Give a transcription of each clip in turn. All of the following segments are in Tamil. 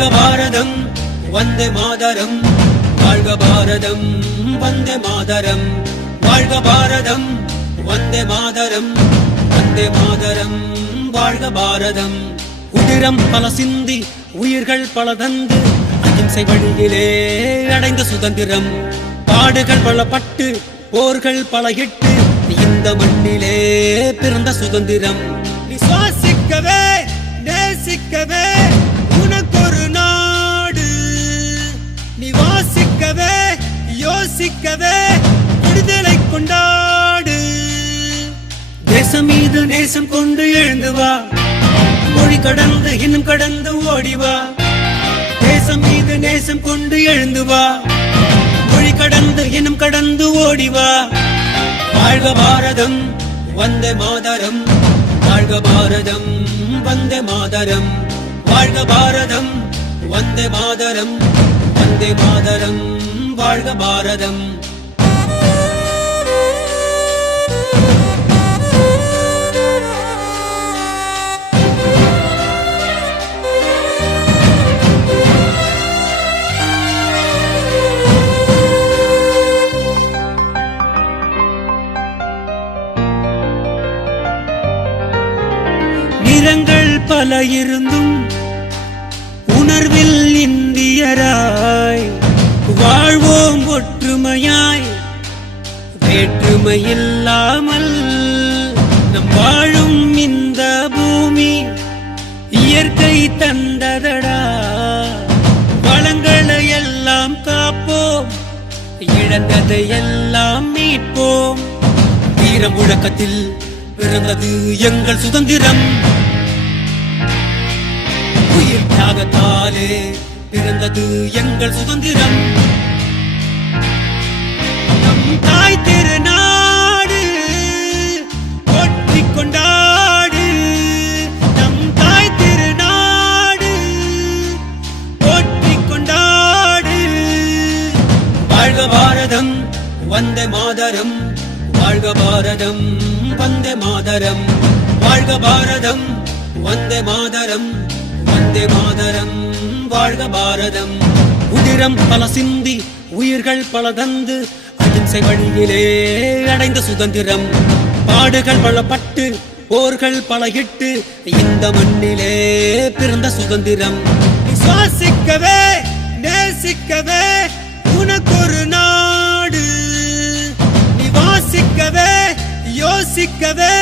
வாழ்க பாரதம் வந்தே மாதரம், வாழ்க பாரதம் வந்தே மாதரம், வாழ்க பாரதம் வந்தே மாதரம், வந்தே மாதரம் வாழ்க பாரதம். உதிரம் பல சிந்தி உயிர்கள் பல தந்து அகிம்சை வழியிலே அடைந்த சுதந்திரம், பாடுகள் பலப்பட்டு போர்கள் பல இட்டு இந்த மண்ணிலே பிறந்த சுதந்திரம். நீ சுவாசிக்கவே நேசிக்கவே உனக்கொரு நாடு, நீ வாசிக்கவே யோசிக்கவே விடுதலை கொண்டாடு. தேசம் மீது நேசம் கொண்டு எழுந்து வா, மொழி கடந்து இன்னும் கடந்து ஓடிவா. தேசம் மீது நேசம் கொண்டு எழுந்து வா, மொழி கடந்து இன்னும் கடந்து ஓடிவா. வாழ்க பாரதம் வந்தே மாதரம், வாழ்க பாரதம் வந்தே மாதரம், வாழ்க பாரதம் வந்தே மாதரம், வந்தே மாதரம் வாழ்க பாரதம். நிறங்கள் பல இருந்தும் உணர்வில் இந்தியராய் வாழ்வோம் ஒற்றுமையாய், வேற்றுமை இல்லாமல் நம் வாழும் இந்த பூமி இயற்கை தந்ததடா. வளங்களை எல்லாம் காப்போம், இழந்ததை எல்லாம் மீட்போம். வீர முழக்கத்தில் பிறந்தது எங்கள் சுதந்திரம், உயிர் தியாகத்தாலே பிறந்தது எங்கள் சுதந்திரம். நம் தாய் திருநாடு போற்றி கொண்டாடு, நம் தாய் திருநாடு போற்றி கொண்டாடு. வாழ்க பாரதம் வந்தே மாதரம், வாழ்க பாரதம் வந்தே மாதரம், வாழ்க பாரதம் வந்தே மாதரம், வந்தே மாதரம் வாழ்க பாரதம். உதிரம் பல சிந்தி உயிர்கள் பல தந்து அகிம்சை வழியிலே அடைந்த சுதந்திரம், பாடுகள் பலப்பட்டு போர்கள் பல இட்டு இந்த மண்ணிலே பிறந்த சுதந்திரம். நீ சுவாசிக்கவே நேசிக்கவே உனக்கொரு நாடு, நீ வாசிக்கவே யோசிக்கவே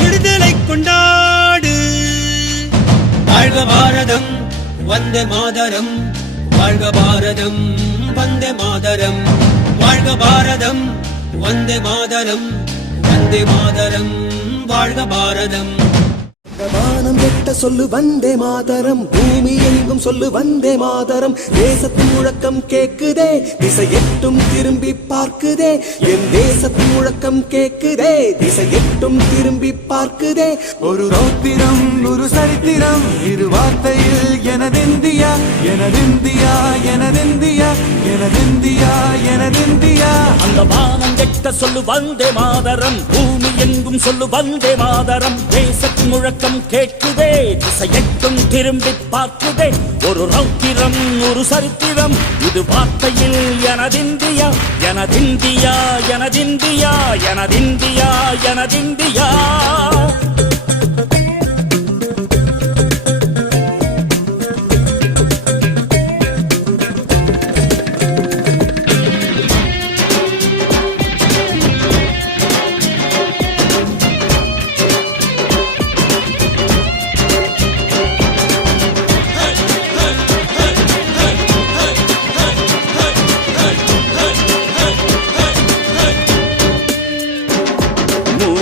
விடுதலை கொண்டாடு. வாழ்க பாரதம் வந்தே மாதரம், வாழ்க பாரதம் வந்தே மாதரம், வாழ்க பாரதம் வந்தே மாதரம், வந்தே மாதரம் வாழ்க பாரதம். வானம் எட்ட சொல்லு வந்தே மாதரம், பூமி எங்கும் சொல்லு வந்தே மாதரம். தேசத்தின் முழக்கம் கேக்குதே, திசை எட்டும் திரும்பி பார்க்குதே. என் தேசத்தின் முழக்கம் கேக்குதே, திசை எட்டும் திரும்பி பார்க்குதே. ஒரு ரௌத்திரம் ஒரு சரித்திரம், இரு வார்த்தையில் எனதிந்தியா எனதிந்தியா எனதிந்தியா எனதிந்தியா எனதிந்தியா. அந்த வானம் எட்ட சொல்லு வந்தே மாதரம், பூமி எங்கும் சொல்லு வந்தே மாதரம். தேசத்தின் முழக்கம் கேட்குதே, திசையெட்டும் திரும்பி பார்க்குதே. ஒரு ரௌத்திரம் ஒரு சரித்திரம், இது வார்த்தையில் எனதிந்தியா எனதிந்தியா எனதிந்தியா எனதிந்தியா எனதிந்தியா.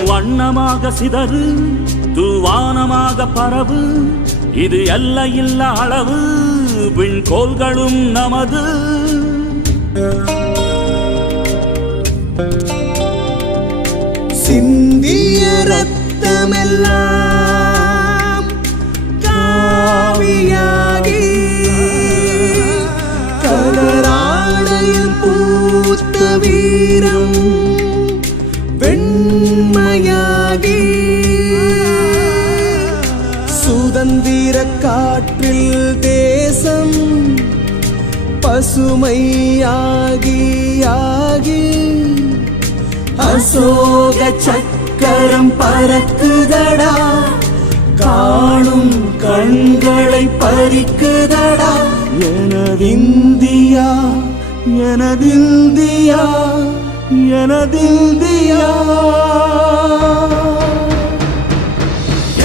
வண்ணமாக சிதறு தூவானமாக பரவு, இது எல்லையில்ல அளவு, விண்கோள்களும் நமது. சிந்திய ரத்தமெல்லாம் காவியாகி கலராடையில் பூத்த வீரம் வெண்மையாகி சுதந்திர காற்றில் தேசம் பசுமையாகி ஆகி அசோக சக்கரம் பறக்குதடா, காணும் கண்களை பறிக்குதடா. எனதிந்தியா எனதிந்தியா எனதிந்தியா.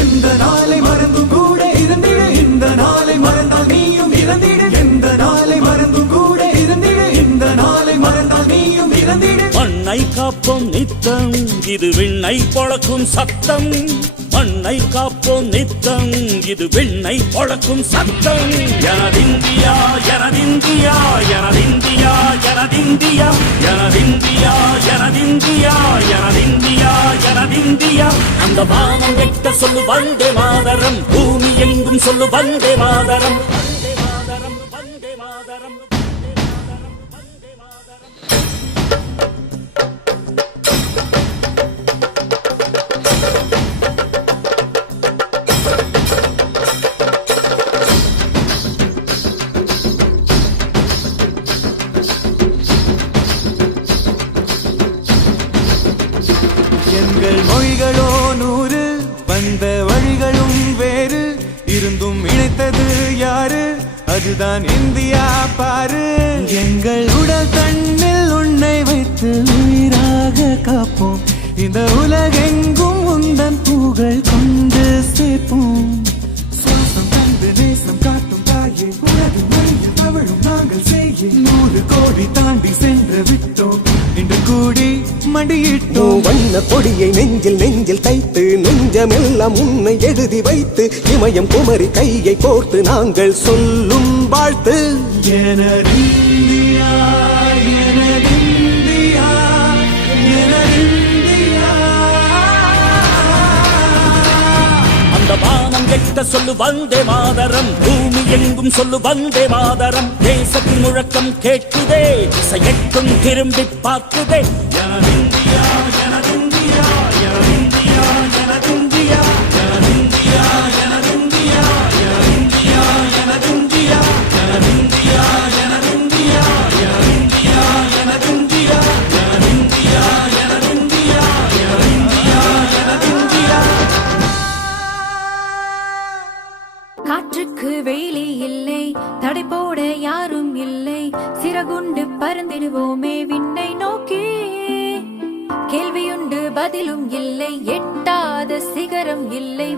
எந்த நாளை மறந்தும் கூட இருந்திடு, இந்த நாளை மறந்தால் நீயும் இறந்திடு. எந்த நாளை மறந்தும் கூட இருந்திடு, இந்த நாளை மறந்தால் நீயும் இறந்திடு. மண்ணை காப்போம் நித்தம், இது விண்ணை பொழக்கும் சத்தம். மண்ணை காப்போம் நித்தம், இது விண்ணை பொழக்கும் சத்தம். எனதிந்தியா எனதிந்தியா எனதிந்தியா எனதிந்தியா எனதிந்தியா எனதிந்தியா எனதிந்தியா எனதிந்தியா. அந்த வானம் எட்ட சொல்லு வந்தே மாதரம், பூமி எங்கும் சொல்லு வந்தே மாதரம். வந்தே மாதரம் வந்தே மாதரம். எங்கள் மொழிகளோ 100, வந்த வழிகளும் வேறு, இருந்தும் இணைத்தது யாரு? அதுதான் இந்தியா பாரு. எங்கள் உடல் தன்னில் உன்னை வைத்து உயிராக காப்போம், இந்த உலகெங்கும் உந்தன் புகழ் கொண்டு சேர்ப்போம். சுவாசம் தந்து நேசம் காட்டும் தாயே, உனது மொழியில் தவழும் நாங்கள் செய்ய 100 கோடி தாண்டி சென்று விட்டோம், இன்று கூடி மண்டியிட்டோம். வண்ண கொடியை நெஞ்சில் நெஞ்சில் தைத்து, நெஞ்சமெல்லாம் உன்னை எழுதி வைத்து, இமயம் குமரி கையை கோர்த்து நாங்கள் சொல்லும் வாழ்த்து. எனதிந்தியா எனதிந்தியா எனதிந்தியா. அந்த வானம் எட்ட சொல்லு வந்தே மாதரம், பூமி எங்கும் சொல்லு வந்தே மாதரம். தேசத்தின் முழக்கம் கேட்குதே, திசையெட்டும் திரும்பி பார்க்குதே. எனதிந்தியா எனதிந்தியா எனதிந்தியா எனதிந்தியா எனதிந்தியா எனதிந்தியா எனதிந்தியா எனதிந்தியா எனதிந்தியா எனதிந்தியா எனதிந்தியா எனதிந்தியா எனதிந்தியா எனதிந்தியா எனதிந்தியா எனதிந்தியா. காற்றுக்கு வேலி இல்லை, தடை போட யாரும் இல்லை, சிறகுண்டு பறந்திடுவோமே விண்ணை நோக்கி. கேள்வியுண்டு பதிலும் இல்லை, எட்டாத சிகரம் இல்லை,